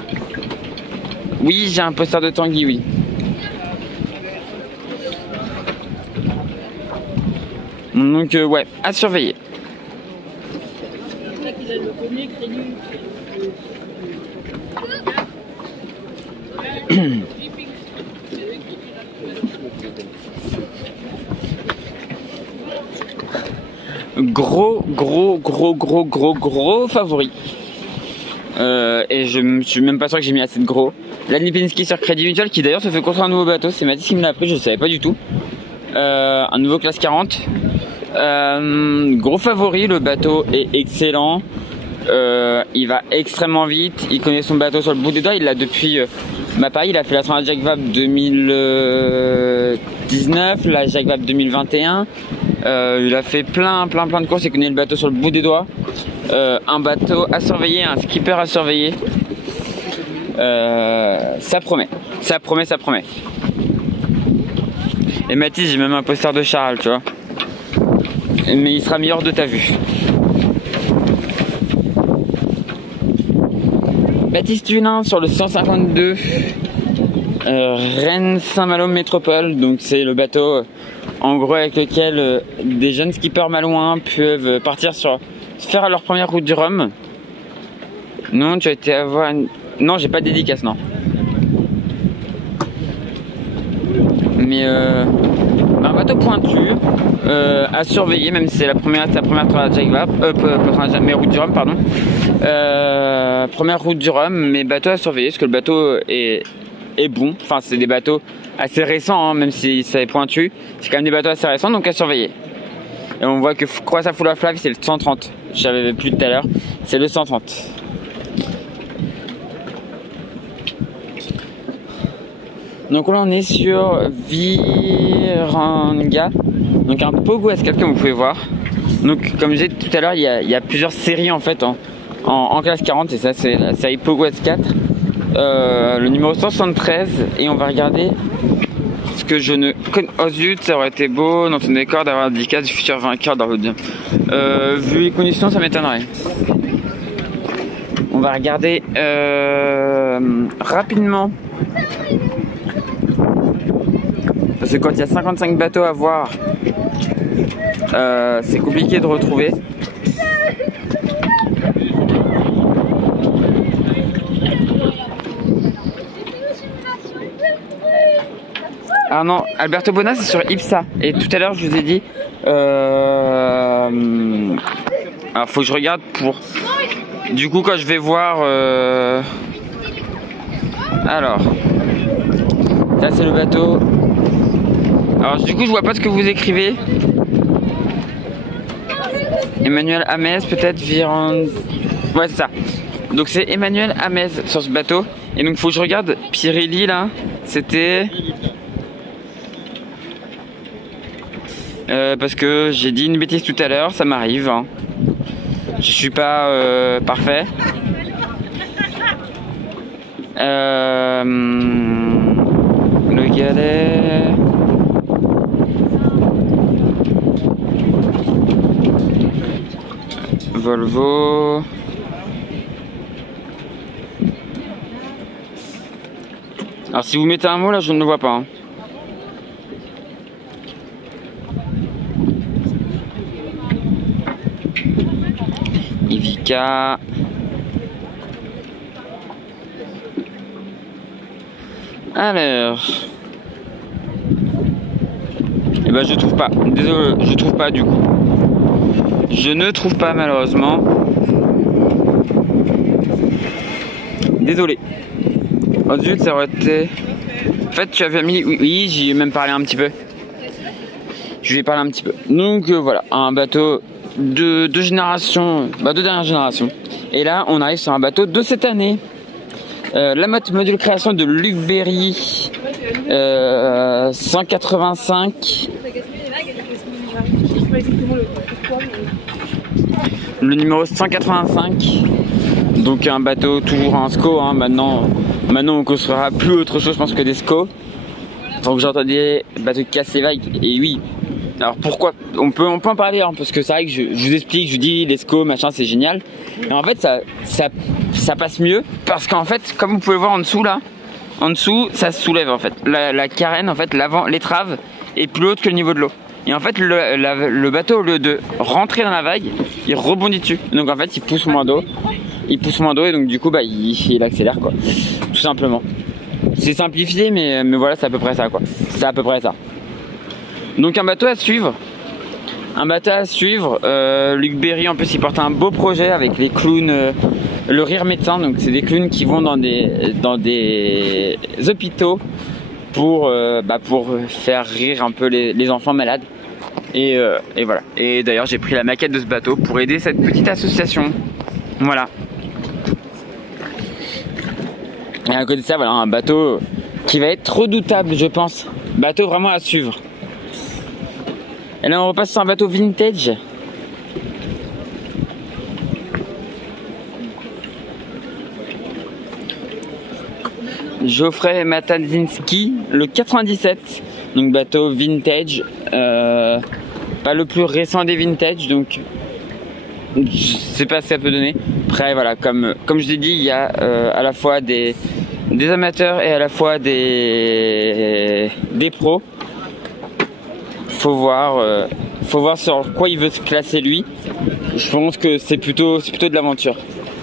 Oui, j'ai un poster de Tanguy, oui. Donc ouais, à surveiller. Gros favori. Et je suis même pas sûr que j'ai mis assez de gros. La Lipinski sur Crédit Mutuel, qui d'ailleurs se fait construire un nouveau bateau. C'est Mathis qui me l'a appris, je savais pas du tout. Un nouveau classe 40. Gros favori, le bateau est excellent. Il va extrêmement vite. Il connaît son bateau sur le bout des doigts. Il l'a depuis. Pareil, il a fait la Transat Jacques Vabre 2019, la Jacques Vabre 2021. Il a fait plein de courses. Il connaît le bateau sur le bout des doigts. Un bateau à surveiller, un skipper à surveiller. Ça promet. Et Mathis, j'ai même un poster de Charles, tu vois. Mais il sera meilleur de ta vue. Baptiste Hulin sur le 152 Rennes-Saint-Malo Métropole. Donc c'est le bateau en gros avec lequel des jeunes skippers malouins peuvent partir faire leur première route du Rhum. Non, tu as été à voir... Non, j'ai pas de dédicace, non. Mais un bateau pointu à surveiller, même si c'est sa première Jacques Vabre, mais route du Rhum, pardon. Première route du Rhum, mais bateau à surveiller, parce que le bateau est bon. Enfin, c'est des bateaux assez récents, hein, même si ça est pointu. C'est quand même des bateaux assez récents, donc à surveiller. Et on voit que Croix à Foula Flav, c'est le 130. J'avais plus tout à l'heure, c'est le 130. Donc là on est sur Viranga, donc un Pogo S4 comme vous pouvez voir. Donc comme je disais tout à l'heure, il y a plusieurs séries en fait en classe 40, et ça c'est la série Pogo S4, le numéro 173, et on va regarder ce que je ne connais. Oh zut, ça aurait été beau dans ton décor d'avoir le dédicace du futur vainqueur dans l'audio. Vu les conditions, ça m'étonnerait. On va regarder rapidement. Parce que quand il y a 55 bateaux à voir, c'est compliqué de retrouver. Ah non, Alberto Bona c'est sur Ipsa. Et tout à l'heure je vous ai dit alors faut que je regarde pour du coup quand je vais voir alors ça c'est le bateau. Alors du coup je vois pas ce que vous écrivez. Emmanuel Hamez peut-être Viran. Ouais c'est ça. Donc c'est Emmanuel Hamez sur ce bateau. Et donc faut que je regarde Pirelli là. C'était parce que j'ai dit une bêtise tout à l'heure, ça m'arrive. Hein. Je suis pas parfait. Le galet. Volvo. Alors si vous mettez un mot là, je ne le vois pas. Hein. Ivica. Alors. Eh ben je trouve pas. Désolé, je trouve pas du coup. Je ne trouve pas malheureusement. Désolé. Oh zut, ça aurait été... En fait, tu avais mis... Oui, j'y ai même parlé un petit peu. Je lui ai parlé un petit peu. Donc voilà, un bateau de génération... Bah, de dernière génération. Et là, on arrive sur un bateau de cette année. La module création de Luc Berry. 185. Le numéro 185. Donc un bateau toujours en SCO. Hein. Maintenant on construira plus autre chose je pense que des SCO. Donc j'entendais bateau qui casse les vagues. Et oui. Alors pourquoi on peut en parler hein, parce que c'est vrai que je vous explique, je vous dis les SCO machin c'est génial. Et en fait ça passe mieux parce qu'en fait comme vous pouvez voir en dessous là, en dessous ça se soulève en fait. La carène en fait l'avant, l'étrave est plus haute que le niveau de l'eau. Et en fait le bateau au lieu de rentrer dans la vague, il rebondit dessus. Donc en fait il pousse moins d'eau. Il pousse moins d'eau et donc du coup bah il accélère quoi. Tout simplement. C'est simplifié mais voilà c'est à peu près ça quoi. C'est à peu près ça. Donc un bateau à suivre. Un bateau à suivre. Luc Berry en plus il porte un beau projet avec les clowns. Le rire médecin. Donc c'est des clowns qui vont dans des hôpitaux pour faire rire un peu les enfants malades. Et voilà. Et d'ailleurs j'ai pris la maquette de ce bateau pour aider cette petite association. Voilà. Et à côté de ça, voilà, un bateau qui va être redoutable, je pense. Bateau vraiment à suivre. Et là, on repasse sur un bateau vintage. Geoffrey Matazinski, le 97. Donc bateau vintage. Pas le plus récent des vintage, donc je sais pas si ça peut donner. Après voilà, comme je l'ai dit, il y a à la fois des amateurs et à la fois des pros. Faut voir sur quoi il veut se classer lui. Je pense que c'est plutôt de l'aventure.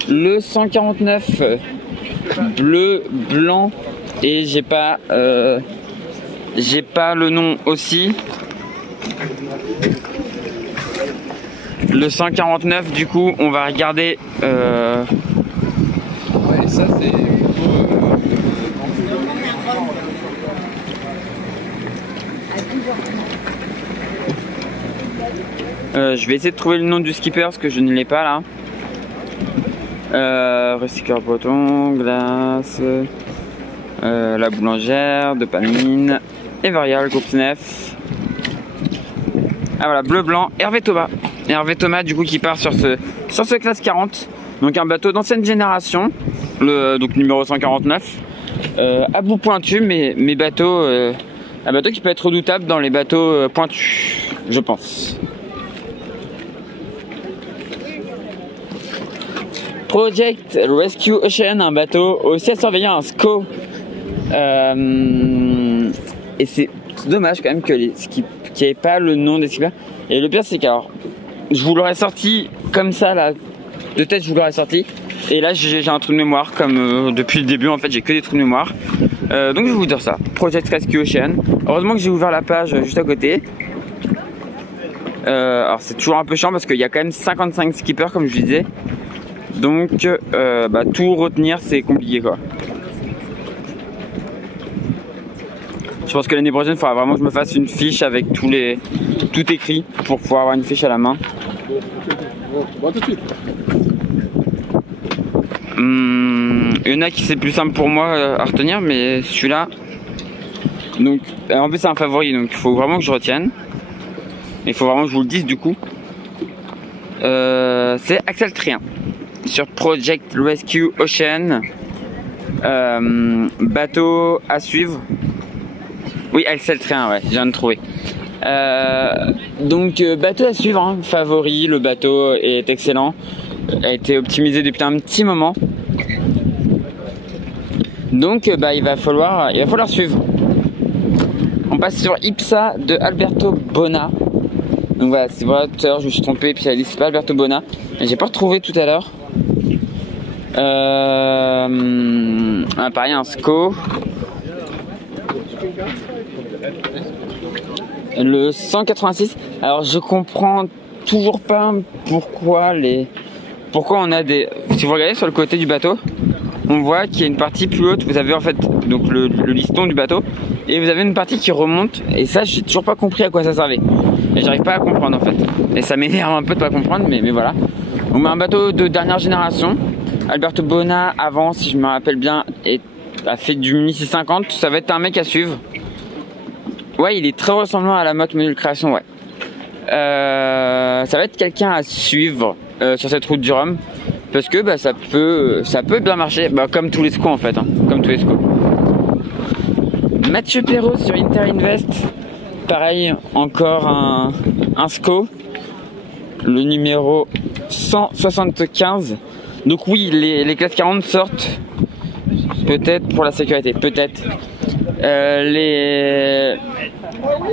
Le 149 bleu, blanc et j'ai pas le nom aussi. Le 149 du coup on va regarder ouais ça c'est je vais essayer de trouver le nom du skipper parce que je ne l'ai pas là. Recycleur breton, glace, la boulangère, de Palmine, Evarial, groupe Nef. Ah voilà, bleu blanc, Hervé Thomas. Hervé Thomas du coup qui part sur ce classe 40. Donc un bateau d'ancienne génération, donc numéro 149. À bout pointu, mais un bateau qui peut être redoutable dans les bateaux pointus, je pense. Project Rescue Ocean, un bateau aussi à surveiller, un SCO. Et c'est dommage quand même qu'il n'y ait pas le nom des skippers. Et le pire c'est qu'alors, je vous l'aurais sorti comme ça là, de tête je vous l'aurais sorti. Et là j'ai un trou de mémoire, comme depuis le début en fait j'ai que des trous de mémoire. Donc je vais vous dire ça, Project Rescue Ocean. Heureusement que j'ai ouvert la page juste à côté. Alors c'est toujours un peu chiant parce qu'il y a quand même 55 skippers comme je disais. Donc tout retenir c'est compliqué quoi. Je pense que l'année prochaine il faudra vraiment que je me fasse une fiche avec tout écrit pour pouvoir avoir une fiche à la main. Il y en a qui c'est plus simple pour moi à retenir, mais celui-là, donc en plus c'est un favori, donc il faut vraiment que je retienne. Il faut vraiment que je vous le dise du coup. C'est Axel Trien sur Project Rescue Ocean. Bateau à suivre. Oui, Axel Trien, ouais, je viens de trouver. Donc bateau à suivre, hein, favori, le bateau est excellent, a été optimisé depuis un petit moment. Donc il va falloir suivre. On passe sur Ipsa de Alberto Bona. Donc voilà, c'est vrai, tout à l'heure je me suis trompé, puis c'est pas Alberto Bona. J'ai pas retrouvé tout à l'heure. Pareil, un SCO. Le 186. Alors je comprends toujours pas pourquoi on a des. Si vous regardez sur le côté du bateau, on voit qu'il y a une partie plus haute. Vous avez en fait donc le liston du bateau et vous avez une partie qui remonte. Et ça, j'ai toujours pas compris à quoi ça servait. Et j'arrive pas à comprendre en fait. Et ça m'énerve un peu de pas comprendre, mais voilà. On met un bateau de dernière génération. Alberto Bona avant, si je me rappelle bien, a fait du Mini 650. Ça va être un mec à suivre. Ouais, il est très ressemblant à la Motte Module Création, ouais. Ça va être quelqu'un à suivre sur cette route du Rhum. Parce que ça peut bien marcher, comme tous les SCO en fait, hein, comme tous les SCO. Mathieu Perrault sur Interinvest, pareil, encore un SCO, le numéro 175. Donc oui, les classes 40 sortent, peut-être pour la sécurité, peut-être.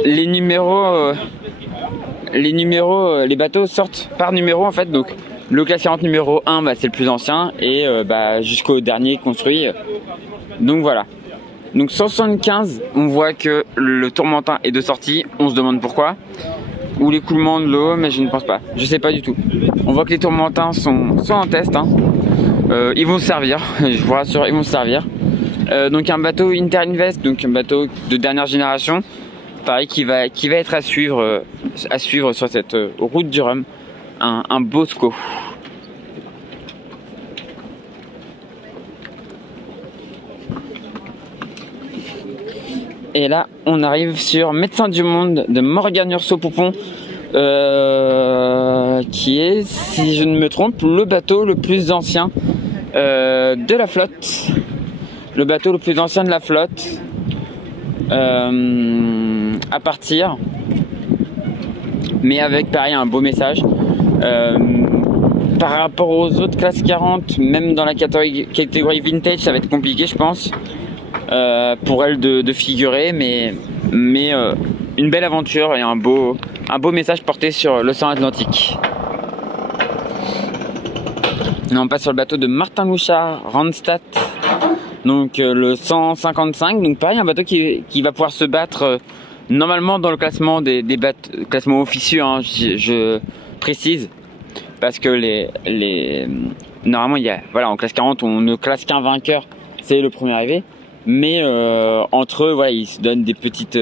Les numéros, les bateaux sortent par numéro en fait, donc le classe 40 numéro 1 c'est le plus ancien et jusqu'au dernier construit. Donc voilà. Donc 175, on voit que le Tourmentin est de sortie, on se demande pourquoi. Ou l'écoulement de l'eau, mais je ne pense pas. Je sais pas du tout. On voit que les Tourmentins sont en test. Hein. Ils vont servir, je vous rassure, ils vont servir. Donc un bateau Interinvest, donc un bateau de dernière génération, pareil qui va être à suivre sur cette route du Rhum. Un beau SCO. Et là, on arrive sur Médecin du Monde de Morgane Urso-Poupon, qui est, si je ne me trompe, le bateau le plus ancien de la flotte. Le bateau le plus ancien de la flotte à partir, mais avec pareil un beau message. Par rapport aux autres classes 40, même dans la catégorie vintage, ça va être compliqué, je pense. Pour elle de figurer, mais une belle aventure et un beau message porté sur l'océan Atlantique. Et on passe sur le bateau de Martin Louchard, Randstad, donc le 155, donc pareil un bateau qui va pouvoir se battre normalement dans le classement des bateaux, classement officieux, hein, je précise, parce que normalement en classe 40 on ne classe qu'un vainqueur, c'est le premier arrivé. Mais entre eux, voilà, ils se donnent des petites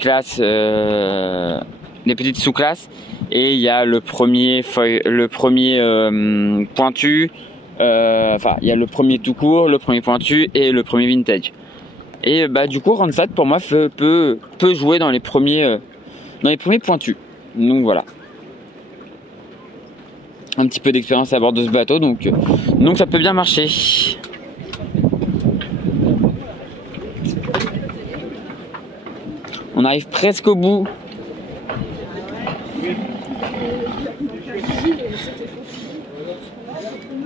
classes, des petites sous-classes. Et il y a le premier pointu, il y a le premier tout court, le premier pointu et le premier vintage. Et du coup, Randstad pour moi peut jouer dans les premiers pointus. Donc voilà. Un petit peu d'expérience à bord de ce bateau, donc ça peut bien marcher. On arrive presque au bout.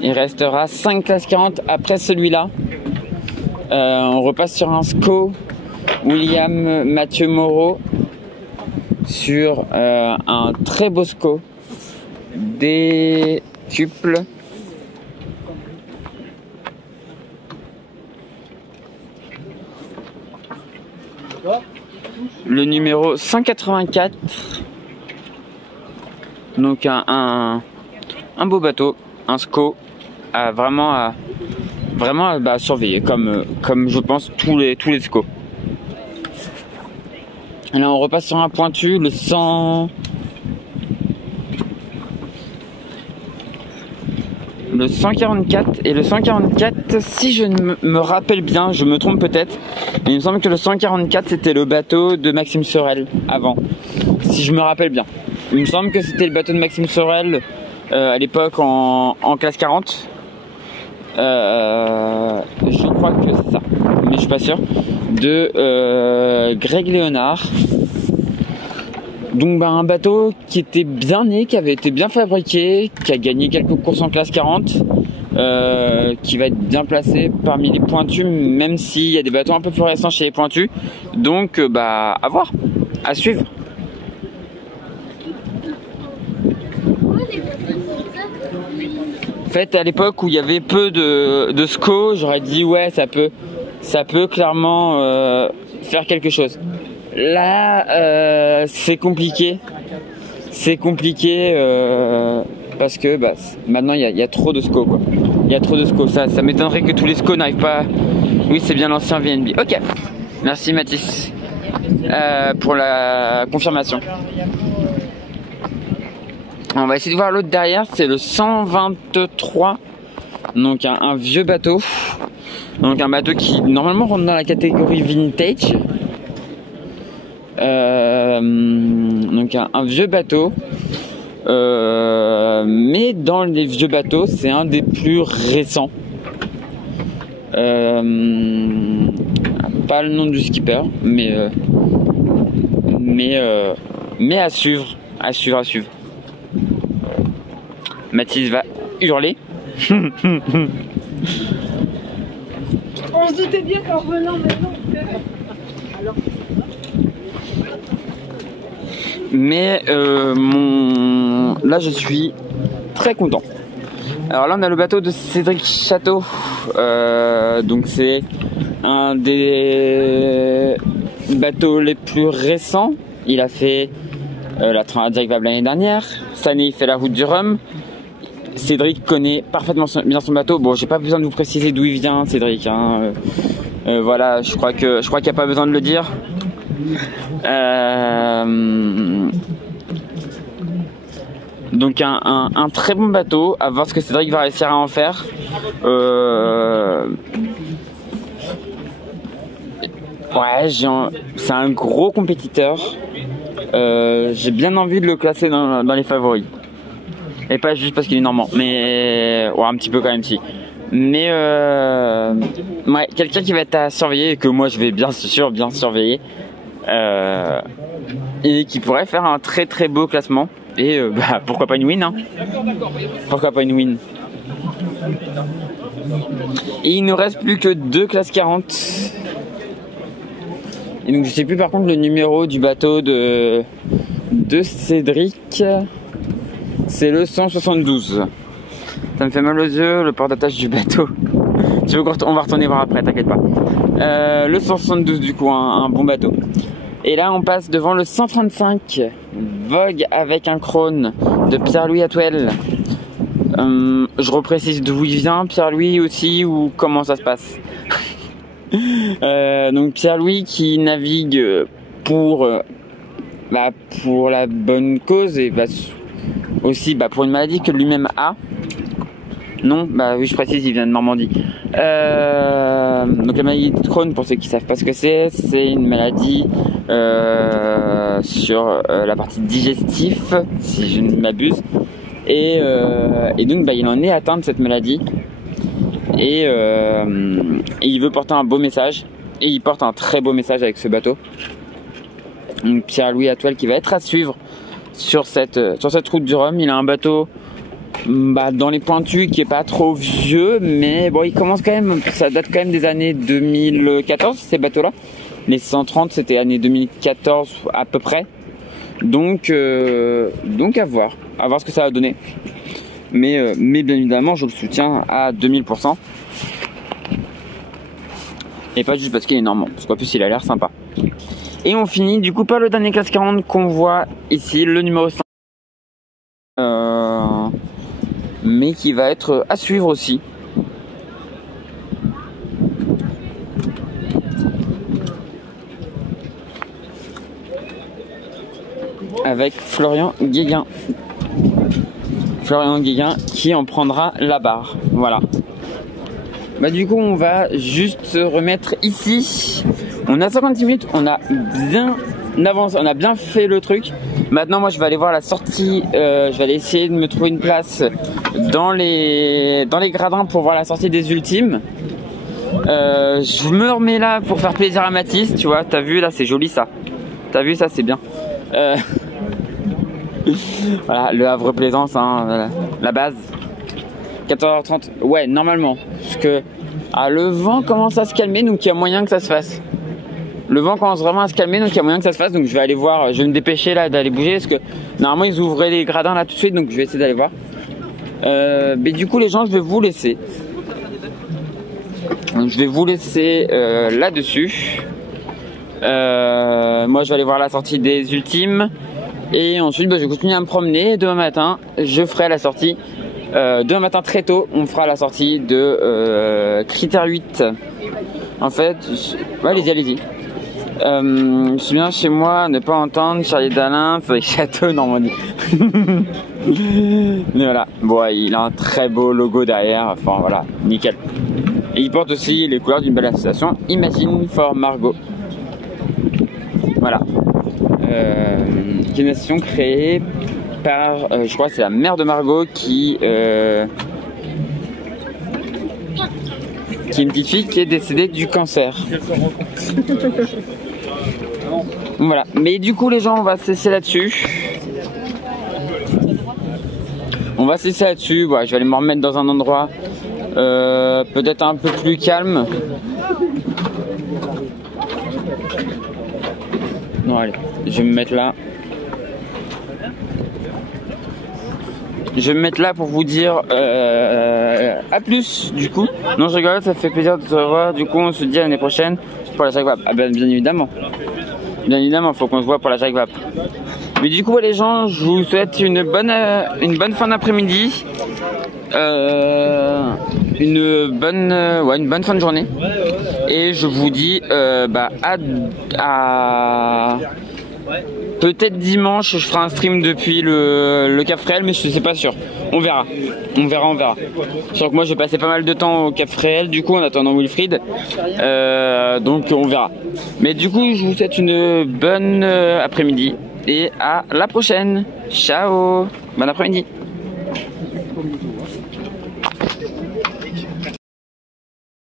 Il restera 5 classes 40 après celui-là. On repasse sur un SCO William Mathieu Moreau sur un très beau SCO décuple. le numéro 184. Donc un beau bateau, un SCO à vraiment surveiller comme je pense tous les SCO. Et là on repasse sur un pointu, le 144 et le 144, si je me rappelle bien, je me trompe peut-être, mais il me semble que le 144 c'était le bateau de Maxime Sorel avant, si je me rappelle bien. Il me semble que c'était le bateau de Maxime Sorel à l'époque en classe 40. Je crois que c'est ça, mais je suis pas sûr. De Greg Léonard. Donc un bateau qui était bien né, qui avait été bien fabriqué, qui a gagné quelques courses en classe 40, qui va être bien placé parmi les pointus, même s'il y a des bateaux un peu plus récents chez les pointus. Donc à voir, à suivre. En fait, à l'époque où il y avait peu de SCO, j'aurais dit ouais, ça peut clairement faire quelque chose. Là, c'est compliqué. Parce que maintenant il y a trop de SCO quoi. Il y a trop de SCO. Ça m'étonnerait que tous les SCO n'arrivent pas. Oui, c'est bien l'ancien VNB. Ok. Merci Mathis pour la confirmation. On va essayer de voir l'autre derrière. C'est le 123. Donc un vieux bateau. Donc un bateau qui normalement rentre dans la catégorie vintage. Donc un vieux bateau, mais dans les vieux bateaux c'est un des plus récents. Pas le nom du skipper, mais à suivre. Mathis va hurler. On se doutait bien qu'en revenant maintenant. Alors. Mais là je suis très content. Alors là on a le bateau de Cédric Château, donc c'est un des bateaux les plus récents. Il a fait la Transat Vabre l'année dernière. Cette année il fait la route du Rhum. Cédric connaît parfaitement bien son bateau. Bon, j'ai pas besoin de vous préciser d'où il vient, Cédric. Voilà, je crois qu'il n'y a pas besoin de le dire. Donc un très bon bateau, à voir ce que Cédric va réussir à en faire. Ouais, c'est un gros compétiteur. J'ai bien envie de le classer dans les favoris. Et pas juste parce qu'il est normand, mais ouais, un petit peu quand même si. Mais ouais, quelqu'un qui va être à surveiller et que moi je vais bien sûr bien surveiller. Et qui pourrait faire un très très beau classement. Et pourquoi pas une win, hein. Pourquoi pas une win. Et il ne reste plus que 2 classes 40. Et donc je sais plus par contre le numéro du bateau de Cédric. C'est le 172. Ça me fait mal aux yeux, le port d'attache du bateau. On va retourner voir après, t'inquiète pas. Le 172 du coup, un bon bateau. Et là on passe devant le 135 Vogue avec un Krone de Pierre-Louis Atwell. Je reprécise d'où il vient, Pierre-Louis aussi, ou comment ça se passe. Donc Pierre-Louis qui navigue pour la bonne cause et aussi pour une maladie que lui-même a. Non, oui, je précise, il vient de Normandie. Donc la maladie de Crohn, pour ceux qui savent pas ce que c'est une maladie sur la partie digestive, si je ne m'abuse. Et donc il en est atteint de cette maladie. Et il veut porter un beau message. Et il porte un très beau message avec ce bateau. Donc Pierre-Louis Atwell qui va être à suivre sur cette route du Rhum. Il a un bateau dans les pointus qui est pas trop vieux, mais bon, il commence quand même, ça date quand même des années 2014 ces bateaux-là. Les 130 c'était année 2014 à peu près. Donc à voir ce que ça va donner. Mais bien évidemment je le soutiens à 2000%. Et pas juste parce qu'il est normand, parce qu'en plus il a l'air sympa. Et on finit du coup par le dernier classe 40 qu'on voit ici, le numéro 5. Mais qui va être à suivre aussi. Avec Florian Guéguin. Florian Guéguin qui en prendra la barre. Voilà. Bah du coup on va juste se remettre ici. On a 56 minutes, on a bien avancé, on a bien fait le truc. Maintenant moi je vais aller voir la sortie, je vais aller essayer de me trouver une place dans les gradins pour voir la sortie des ultimes. Je me remets là pour faire plaisir à Mathis, tu vois, t'as vu là c'est joli ça. T'as vu ça c'est bien. Voilà, le Havre Plaisance, hein, voilà, la base. 14h30, ouais, normalement. Parce que le vent commence à se calmer, donc il y a moyen que ça se fasse. Le vent commence vraiment à se calmer, donc il y a moyen que ça se fasse. Donc je vais aller voir, je vais me dépêcher là d'aller bouger. Parce que normalement ils ouvraient les gradins là tout de suite, donc je vais essayer d'aller voir. Mais du coup les gens, je vais vous laisser. Donc je vais vous laisser là-dessus. Moi je vais aller voir la sortie des ultimes. Et ensuite, je vais continuer à me promener. Demain matin, je ferai la sortie. Demain matin, très tôt, on fera la sortie de Critère 8. En fait, ouais, allez-y. Je suis bien chez moi, ne pas entendre Charlie Dalin, c'est Château Normandie. Mais voilà, bon, il a un très beau logo derrière. Enfin, voilà, nickel. Et il porte aussi les couleurs d'une belle association, Imagine for Margot. Voilà. Qui est une association créée par, je crois que c'est la mère de Margot qui est une petite fille qui est décédée du cancer. Voilà, mais du coup les gens on va cesser là-dessus. Voilà, je vais aller me remettre dans un endroit peut-être un peu plus calme. Non allez, je vais me mettre là. Je vais me mettre là pour vous dire à plus du coup. Non je rigole, ça fait plaisir de te revoir. Du coup on se dit à l'année prochaine pour la Jacques Vabre. Ah ben bien évidemment. Bien évidemment, faut qu'on se voit pour la Jacques Vabre. Mais du coup les gens, je vous souhaite une bonne fin d'après-midi. Une bonne fin de journée. Et je vous dis à peut-être dimanche, je ferai un stream depuis le Cap Fréhel, mais je sais pas sûr. On verra. Sauf que moi j'ai passé pas mal de temps au Cap Fréhel, du coup en attendant Wilfried. Donc on verra. Mais du coup je vous souhaite une bonne après-midi et à la prochaine. Ciao. Bon après-midi.